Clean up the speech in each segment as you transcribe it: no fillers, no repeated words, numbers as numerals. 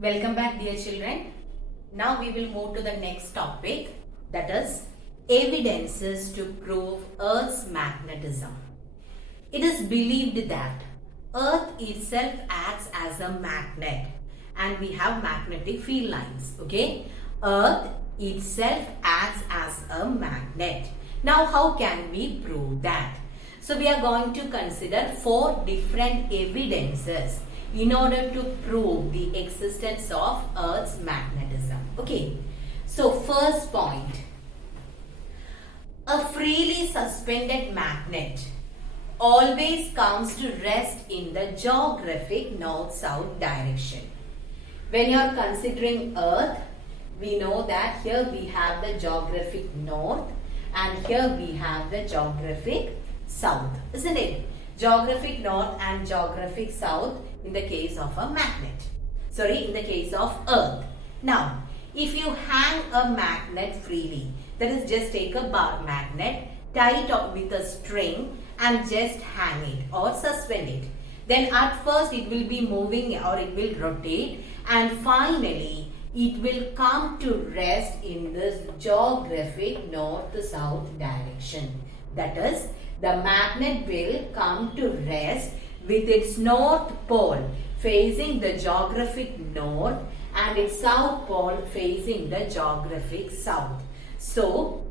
Welcome back, dear children. Now we will move to the next topic, that is evidences to prove Earth's magnetism. It is believed that Earth itself acts as a magnet and we have magnetic field lines. Okay, Earth itself acts as a magnet. Now how can we prove that? So we are going to consider 4 different evidences in order to prove the existence of Earth's magnetism. Okay, so first point, a freely suspended magnet always comes to rest in the geographic north-south direction. When you are considering Earth, we know that here we have the geographic north and here we have the geographic south, isn't it? Geographic north and geographic south in the case of a magnet. Sorry, in the case of Earth. Now, if you hang a magnet freely, that is, just take a bar magnet, tie it up with a string and just hang it or suspend it. Then at first it will be moving or it will rotate and finally it will come to rest in this geographic north-south direction. That is, the magnet will come to rest with its north pole facing the geographic north and its south pole facing the geographic south. So,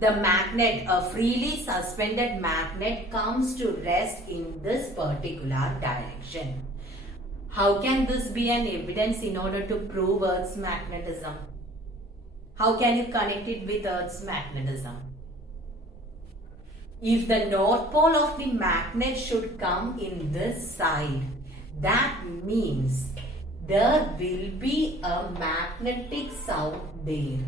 the magnet, a freely suspended magnet, comes to rest in this particular direction. How can this be an evidence in order to prove Earth's magnetism? How can you connect it with Earth's magnetism? If the north pole of the magnet should come in this side, that means there will be a magnetic south there.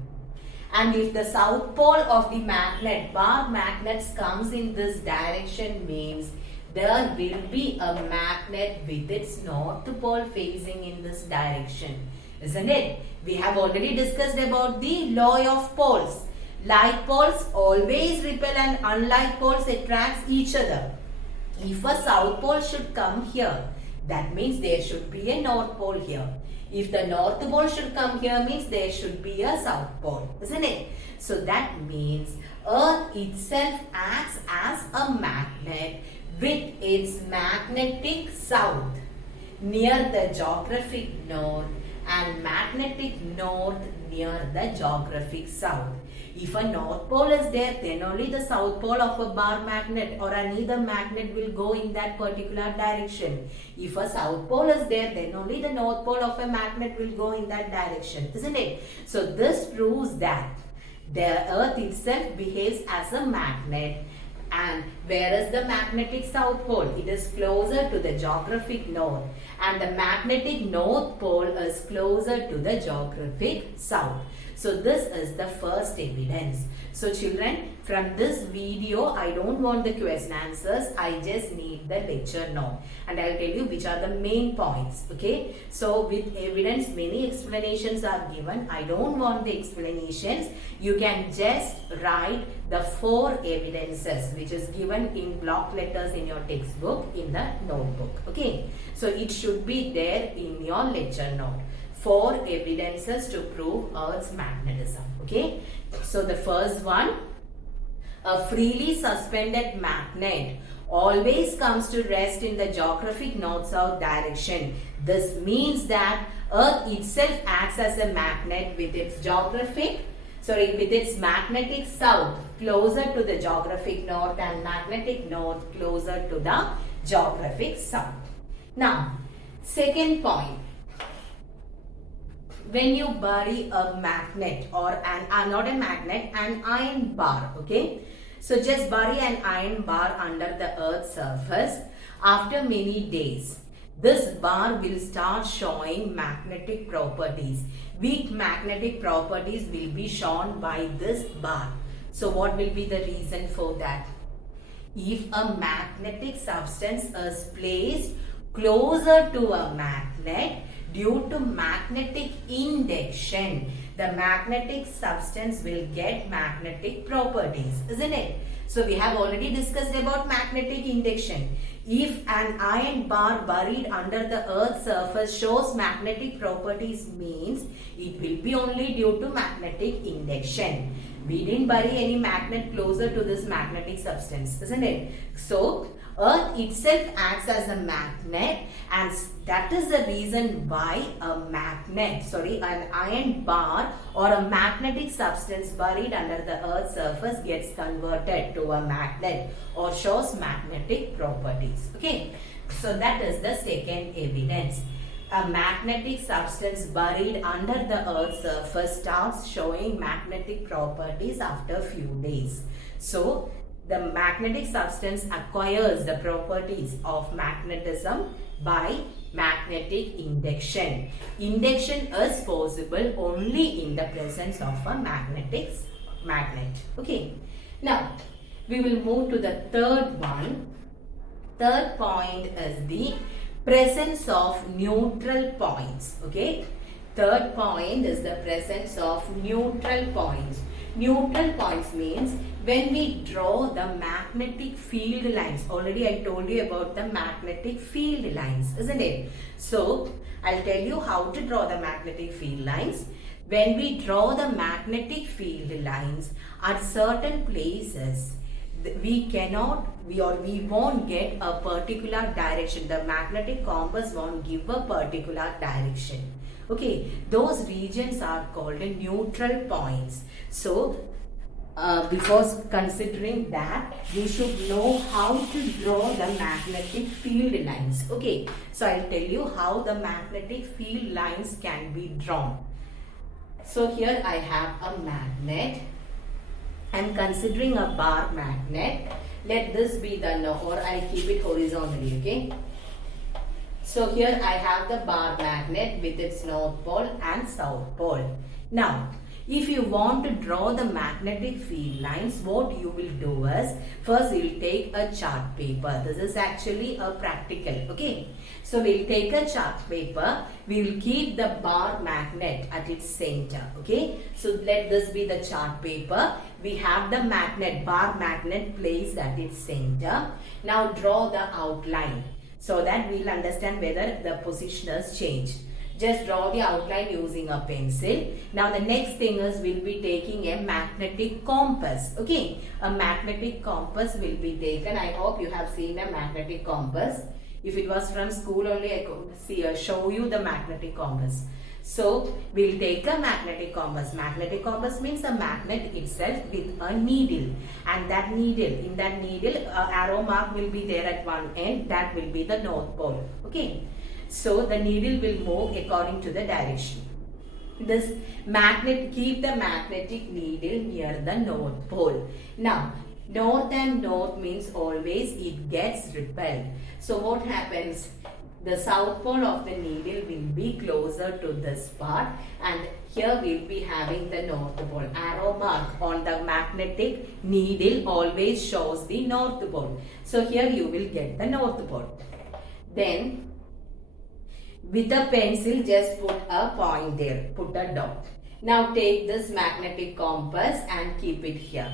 And if the south pole of the magnet, bar magnets, comes in this direction, means there will be a magnet with its north pole facing in this direction, isn't it? We have already discussed about the law of poles. Like poles always repel and unlike poles attracts each other. If a south pole should come here, that means there should be a north pole here. If the north pole should come here, means there should be a south pole, isn't it? So that means Earth itself acts as a magnet with its magnetic south near the geographic north and magnetic north near the geographic south. If a north pole is there, then only the south pole of a bar magnet or another magnet will go in that particular direction. If a south pole is there, then only the north pole of a magnet will go in that direction, isn't it? So this proves that the Earth itself behaves as a magnet. And where is the magnetic south pole? It is closer to the geographic north and the magnetic north pole is closer to the geographic south. So this is the first evidence. So children, from this video, I don't want the question answers. I just need the lecture note. And I'll tell you which are the main points. Okay. So with evidence, many explanations are given. I don't want the explanations. You can just write the 4 evidences which is given in block letters in your textbook in the notebook. Okay. So it should be there in your lecture note. 4 evidences to prove Earth's magnetism. Okay. So the first one, a freely suspended magnet always comes to rest in the geographic north-south direction. This means that Earth itself acts as a magnet with its magnetic south closer to the geographic north and magnetic north closer to the geographic south. Now, second point. When you bury a magnet or not a magnet, an iron bar, okay? So just bury an iron bar under the Earth's surface. After many days, this bar will start showing magnetic properties. Weak magnetic properties will be shown by this bar. So what will be the reason for that? If a magnetic substance is placed closer to a magnet, due to magnetic induction, the magnetic substance will get magnetic properties, isn't it? So we have already discussed about magnetic induction. If an iron bar buried under the earth's surface shows magnetic properties, means it will be only due to magnetic induction. We didn't bury any magnet closer to this magnetic substance, isn't it? So, Earth itself acts as a magnet, and that is the reason why an iron bar or a magnetic substance buried under the Earth's surface gets converted to a magnet or shows magnetic properties. Okay, so that is the second evidence. A magnetic substance buried under the Earth's surface starts showing magnetic properties after a few days. So, the magnetic substance acquires the properties of magnetism by magnetic induction. Induction is possible only in the presence of a magnet. Okay. Now, we will move to the third one. Third point is the presence of neutral points. Okay. Third point is the presence of neutral points. Neutral points means when we draw the magnetic field lines. Already I told you about the magnetic field lines, isn't it? So, I'll tell you how to draw the magnetic field lines. When we draw the magnetic field lines at certain places, we won't get a particular direction. The magnetic compass won't give a particular direction. Okay, those regions are called neutral points. So, before considering that, we should know how to draw the magnetic field lines. Okay, so I'll tell you how the magnetic field lines can be drawn. So, here I have a magnet. I'm considering a bar magnet. Let this be the north, or I'll keep it horizontally, okay? So here I have the bar magnet with its north pole and south pole. Now, if you want to draw the magnetic field lines, what you will do is, first you will take a chart paper. This is actually a practical, okay? So we'll take a chart paper. We will keep the bar magnet at its center, okay? So let this be the chart paper. We have the bar magnet placed at its center. Now draw the outline, so that we will understand whether the position has changed. Just draw the outline using a pencil. Now the next thing is we'll be taking a magnetic compass. Okay, a magnetic compass will be taken. I hope you have seen a magnetic compass. If it was from school only, I could show you the magnetic compass. So we'll take a magnetic compass. Magnetic compass means a magnet itself with a needle, and that needle, in that needle, arrow mark will be there at one end. That will be the north pole. Okay. So the needle will move according to the direction. This magnet, keep the magnetic needle near the north pole. Now, north and north means always it gets repelled. So what happens? The south pole of the needle will be closer to this part, and here we will be having the north pole. Arrow mark on the magnetic needle always shows the north pole. So here you will get the north pole. Then with a pencil, just put a point there, put a dot. Now take this magnetic compass and keep it here.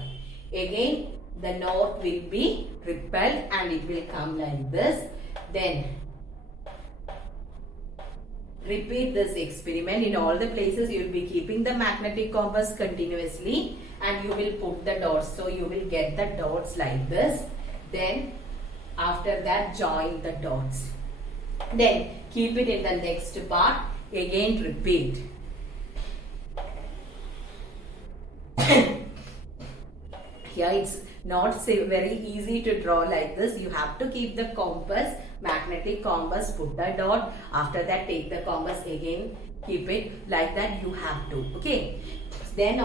Again, the north will be repelled and it will come like this. Then repeat this experiment. In all the places you will be keeping the magnetic compass continuously, and you will put the dots. So you will get the dots like this. Then after that, join the dots. Then keep it in the next part. Again repeat. Here it's not very easy to draw like this. You have to keep the compass, magnetic compass, put the dot. After that, take the compass again, keep it like that. You have to. Okay. Then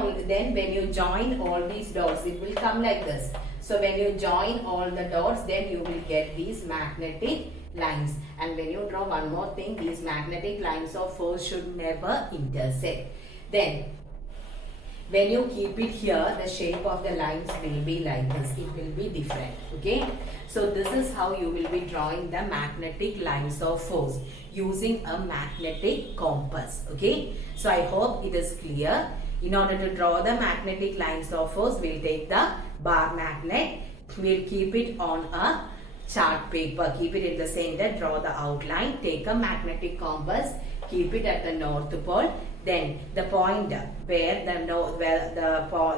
when you join all these dots, it will come like this. So when you join all the dots, then you will get these magnetic lines. And when you draw one more thing, these magnetic lines of force should never intersect. Then when you keep it here, the shape of the lines will be like this. It will be different. Okay. So this is how you will be drawing the magnetic lines of force using a magnetic compass. Okay. So I hope it is clear. In order to draw the magnetic lines of force, we'll take the bar magnet. We'll keep it on a chart paper. Keep it in the center, draw the outline, take a magnetic compass, keep it at the North Pole. Then the point where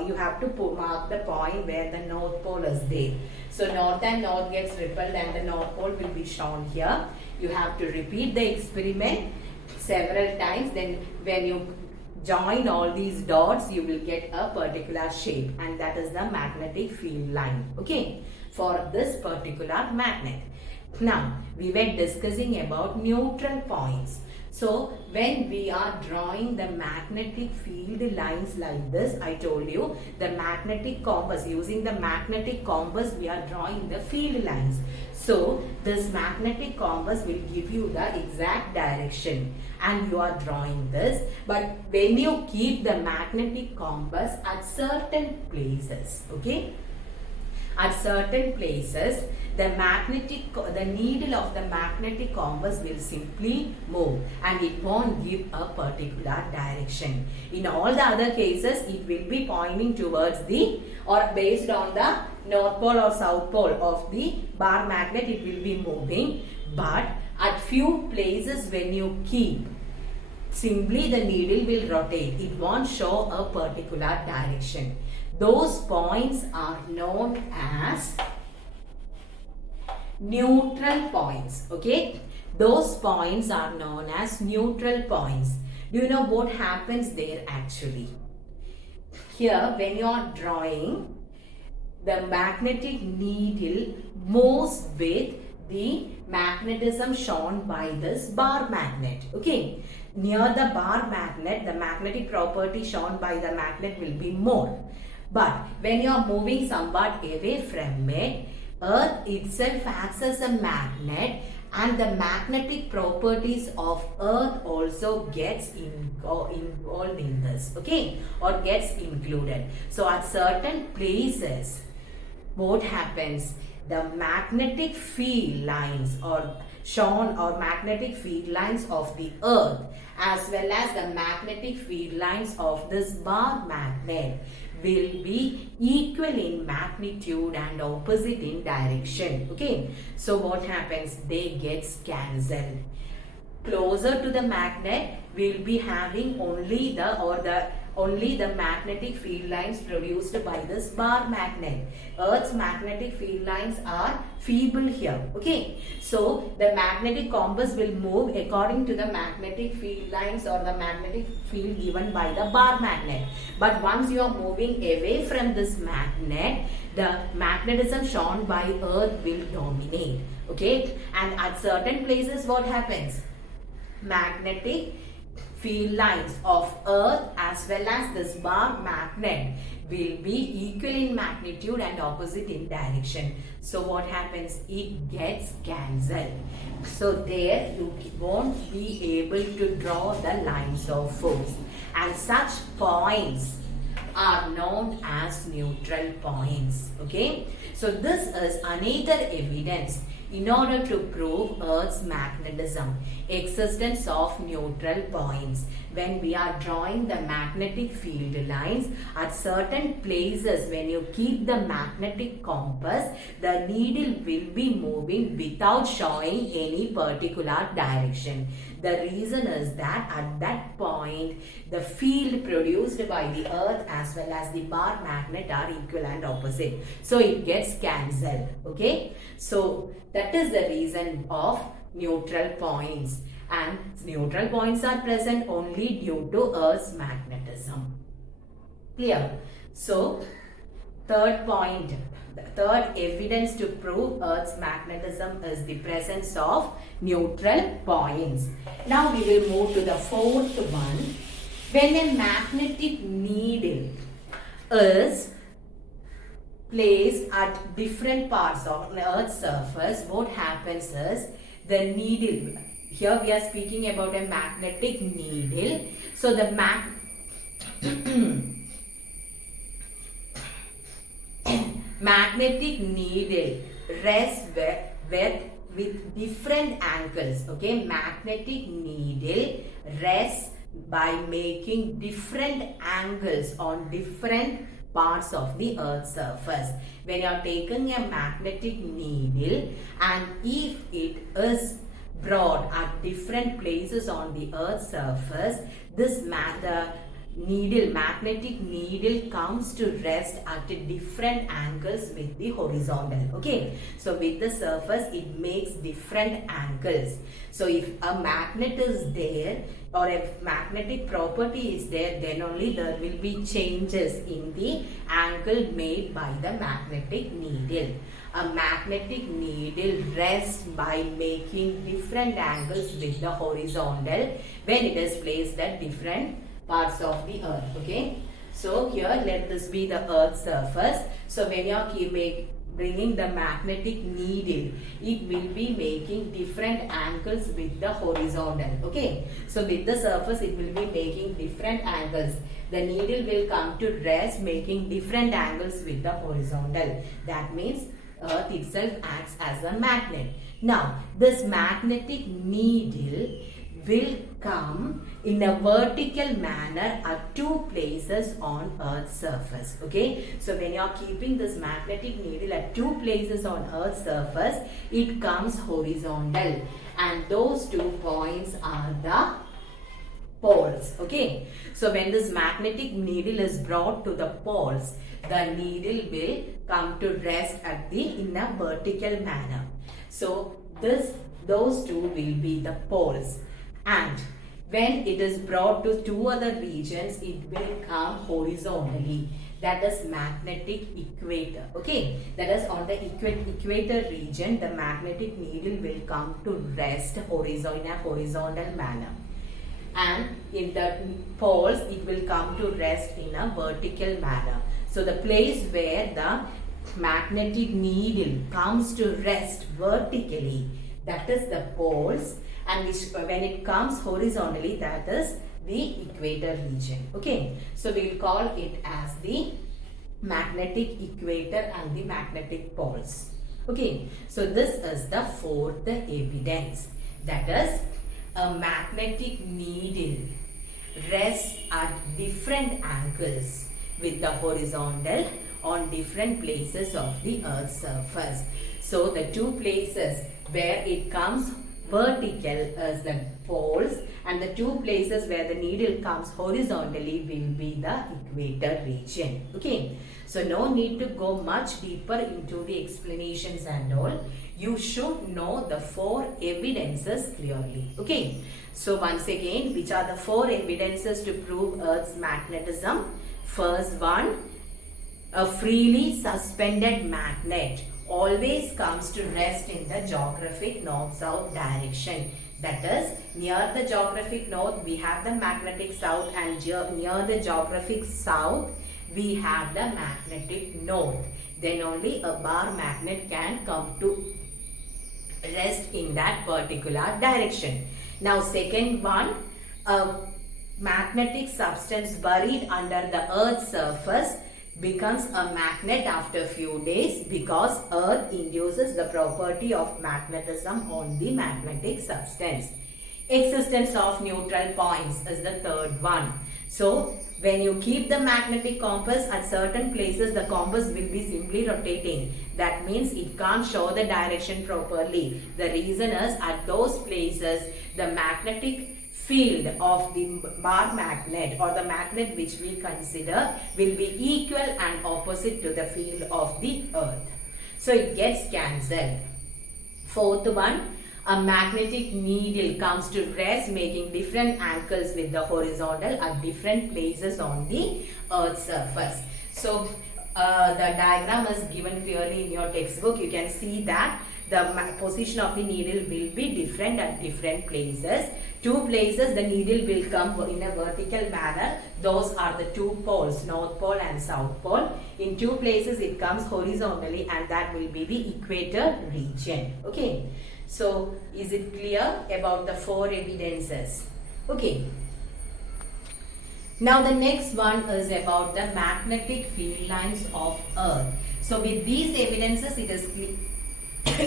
you have to mark the point where the North Pole is there. So North and North gets repelled and the North Pole will be shown here. You have to repeat the experiment several times. Then when you join all these dots, you will get a particular shape, and that is the magnetic field line, okay, for this particular magnet. Now, we were discussing about neutral points. So, when we are drawing the magnetic field lines like this, I told you, the magnetic compass, using the magnetic compass, we are drawing the field lines. So, this magnetic compass will give you the exact direction and you are drawing this. But when you keep the magnetic compass at certain places, okay, at certain places, the needle of the magnetic compass will simply move and it won't give a particular direction. In all the other cases, it will be pointing towards the, or based on the North Pole or South Pole of the bar magnet, it will be moving. But at few places when you keep, simply the needle will rotate. It won't show a particular direction. Those points are known as neutral points, okay? Those points are known as neutral points. Do you know what happens there actually? Here, when you are drawing, the magnetic needle moves with the magnetism shown by this bar magnet, okay? Near the bar magnet, the magnetic property shown by the magnet will be more. But when you are moving somewhat away from it, Earth itself acts as a magnet and the magnetic properties of Earth also gets involved in this, okay, or gets included. So at certain places, what happens? The magnetic field lines or shown or magnetic field lines of the Earth as well as the magnetic field lines of this bar magnet will be equal in magnitude and opposite in direction, okay? So what happens? They get cancelled. Closer to the magnet, we will be having only the magnetic field lines produced by this bar magnet. Earth's magnetic field lines are feeble here, okay? So the magnetic compass will move according to the magnetic field lines or the magnetic field given by the bar magnet. But once you are moving away from this magnet, the magnetism shown by Earth will dominate, okay? And at certain places, what happens? Magnetic field lines of Earth as well as this bar magnet will be equal in magnitude and opposite in direction. So what happens? It gets cancelled. So there you won't be able to draw the lines of force. And such points are known as neutral points. Okay. So this is another evidence in order to prove Earth's magnetism, existence of neutral points. When we are drawing the magnetic field lines at certain places, when you keep the magnetic compass, the needle will be moving without showing any particular direction. The reason is that at that point, the field produced by the Earth as well as the bar magnet are equal and opposite. So it gets cancelled. Okay. So that is the reason of neutral points. And neutral points are present only due to Earth's magnetism. Clear? So, third point, the third evidence to prove Earth's magnetism is the presence of neutral points. Now we will move to the fourth one. When a magnetic needle is placed at different parts of the Earth's surface, what happens is the needle, here we are speaking about a magnetic needle. So the magnetic needle rests with different angles. Okay, magnetic needle rests by making different angles on different parts of the Earth's surface. When you are taking a magnetic needle and if it is brought at different places on the Earth's surface, the magnetic needle comes to rest at different angles with the horizontal. Okay, so with the surface it makes different angles. So if a magnet is there or a magnetic property is there, then only there will be changes in the angle made by the magnetic needle. A magnetic needle rests by making different angles with the horizontal when it is placed at different parts of the Earth. Okay, so here let this be the Earth's surface. So when you are bringing the magnetic needle, it will be making different angles with the horizontal. Okay, so with the surface it will be making different angles. The needle will come to rest making different angles with the horizontal. That means Earth itself acts as a magnet. Now this magnetic needle will come in a vertical manner at two places on Earth's surface. Okay, so when you are keeping this magnetic needle at two places on Earth's surface, it comes horizontal, and those 2 points are the poles. Okay, so when this magnetic needle is brought to the poles, the needle will come to rest in a vertical manner. So those two will be the poles. And when it is brought to two other regions, it will come horizontally. That is magnetic equator. Okay, that is on the equator region, the magnetic needle will come to rest in a horizontal manner. And in the poles, it will come to rest in a vertical manner. So the place where the magnetic needle comes to rest vertically, that is the poles. And when it comes horizontally, that is the equator region. Okay, so we will call it as the magnetic equator and the magnetic poles. Okay, so this is the fourth evidence, that is a magnetic needle rests at different angles with the horizontal on different places of the Earth's surface. So the two places where it comes vertical as the poles, and the two places where the needle comes horizontally will be the equator region. Okay, so no need to go much deeper into the explanations and all. You should know the 4 evidences clearly. Okay, so once again, which are the 4 evidences to prove Earth's magnetism? First one, a freely suspended magnet always comes to rest in the geographic north-south direction. That is, near the geographic north we have the magnetic south, and near the geographic south we have the magnetic north. Then only a bar magnet can come to rest in that particular direction. Now second one, a magnetic substance buried under the Earth's surface becomes a magnet after few days because Earth induces the property of magnetism on the magnetic substance. Existence of neutral points is the third one. So when you keep the magnetic compass at certain places, the compass will be simply rotating. That means it can't show the direction properly. The reason is at those places the magnetic field of the bar magnet or the magnet which we consider will be equal and opposite to the field of the Earth. So it gets cancelled. Fourth one, a magnetic needle comes to rest making different angles with the horizontal at different places on the Earth's surface. So the diagram is given clearly in your textbook. You can see that the position of the needle will be different at different places. Two places the needle will come in a vertical manner. Those are the two poles, North Pole and South Pole. In two places it comes horizontally, and that will be the equator region. Okay. So is it clear about the 4 evidences? Okay. Now the next one is about the magnetic field lines of Earth. So with these evidences it is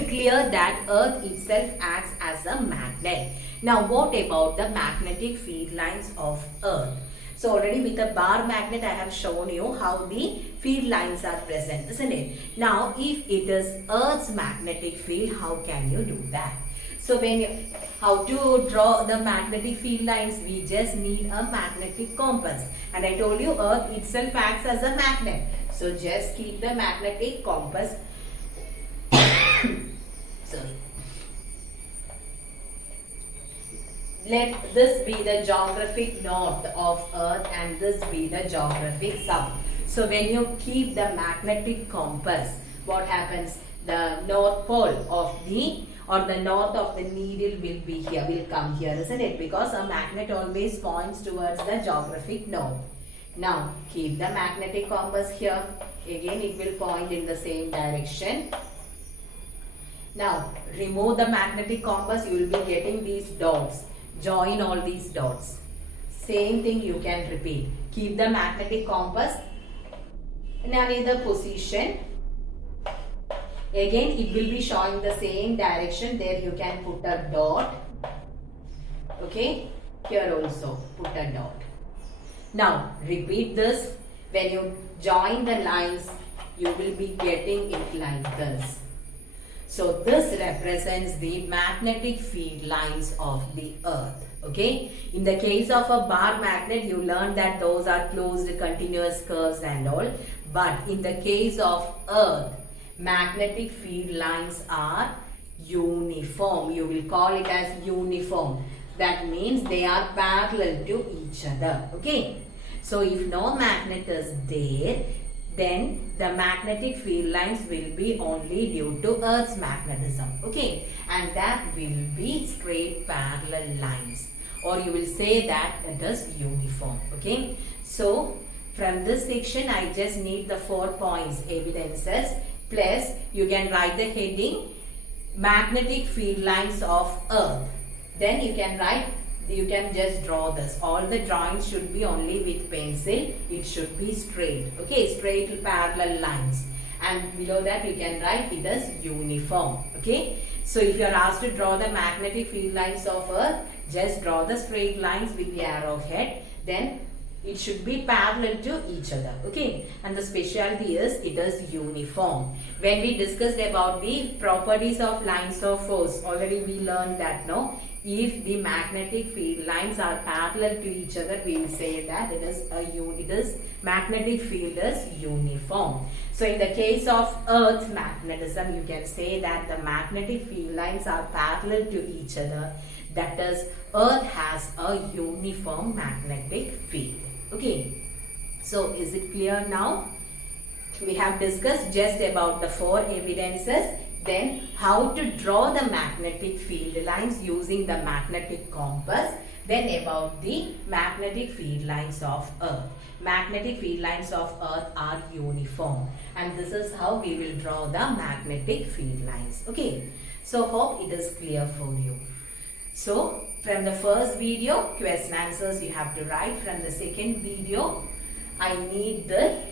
clear that Earth itself acts as a magnet. Now what about the magnetic field lines of Earth? So already with a bar magnet I have shown you how the field lines are present, isn't it? Now if it is Earth's magnetic field, how can you do that? So how to draw the magnetic field lines? We just need a magnetic compass. And I told you Earth itself acts as a magnet. So just keep the magnetic compass. Sorry. Let this be the geographic north of Earth and this be the geographic south. So when you keep the magnetic compass, what happens? The north pole of the north of the needle will be here, will come here, isn't it? Because a magnet always points towards the geographic north. Now keep the magnetic compass here. Again it will point in the same direction. Now remove the magnetic compass, you will be getting these dots. Join all these dots. Same thing you can repeat. Keep the magnetic compass in another position. Again it will be showing the same direction. There you can put a dot. Okay. Here also put a dot. Now repeat this. When you join the lines, you will be getting it like this. So this represents the magnetic field lines of the Earth. Okay. In the case of a bar magnet, you learned that those are closed continuous curves and all. But in the case of Earth, magnetic field lines are uniform. You will call it as uniform. That means they are parallel to each other. Okay. So if no magnet is there, then the magnetic field lines will be only due to Earth's magnetism. Okay. And that will be straight parallel lines. Or you will say that it is uniform. Okay. So from this section, I just need the 4 points, evidences. Plus you can write the heading magnetic field lines of Earth. Then you can just draw this. All the drawings should be only with pencil. It should be straight. Okay, straight parallel lines. And below that you can write it as uniform. Okay. So if you are asked to draw the magnetic field lines of Earth, just draw the straight lines with the arrowhead. Then it should be parallel to each other. Okay. And the specialty is it is uniform. When we discussed about the properties of lines of force, already we learned that, no? If the magnetic field lines are parallel to each other, we will say that magnetic field is uniform. So in the case of Earth's magnetism, you can say that the magnetic field lines are parallel to each other. That is, Earth has a uniform magnetic field. Okay. So is it clear now? We have discussed just about the 4 evidences. Then how to draw the magnetic field lines using the magnetic compass. Then about the magnetic field lines of Earth. Magnetic field lines of Earth are uniform. And this is how we will draw the magnetic field lines. Okay. So hope it is clear for you. So from the first video, question answers you have to write. From the second video, I need the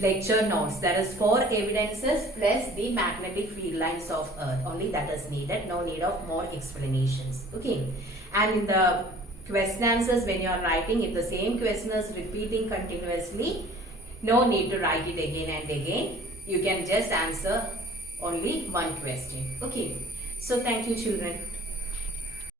lecture notes. That is 4 evidences plus the magnetic field lines of Earth. Only that is needed. No need of more explanations. Okay. And in the question answers, when you are writing, if the same question is repeating continuously, no need to write it again and again. You can just answer only one question. Okay. So thank you, children.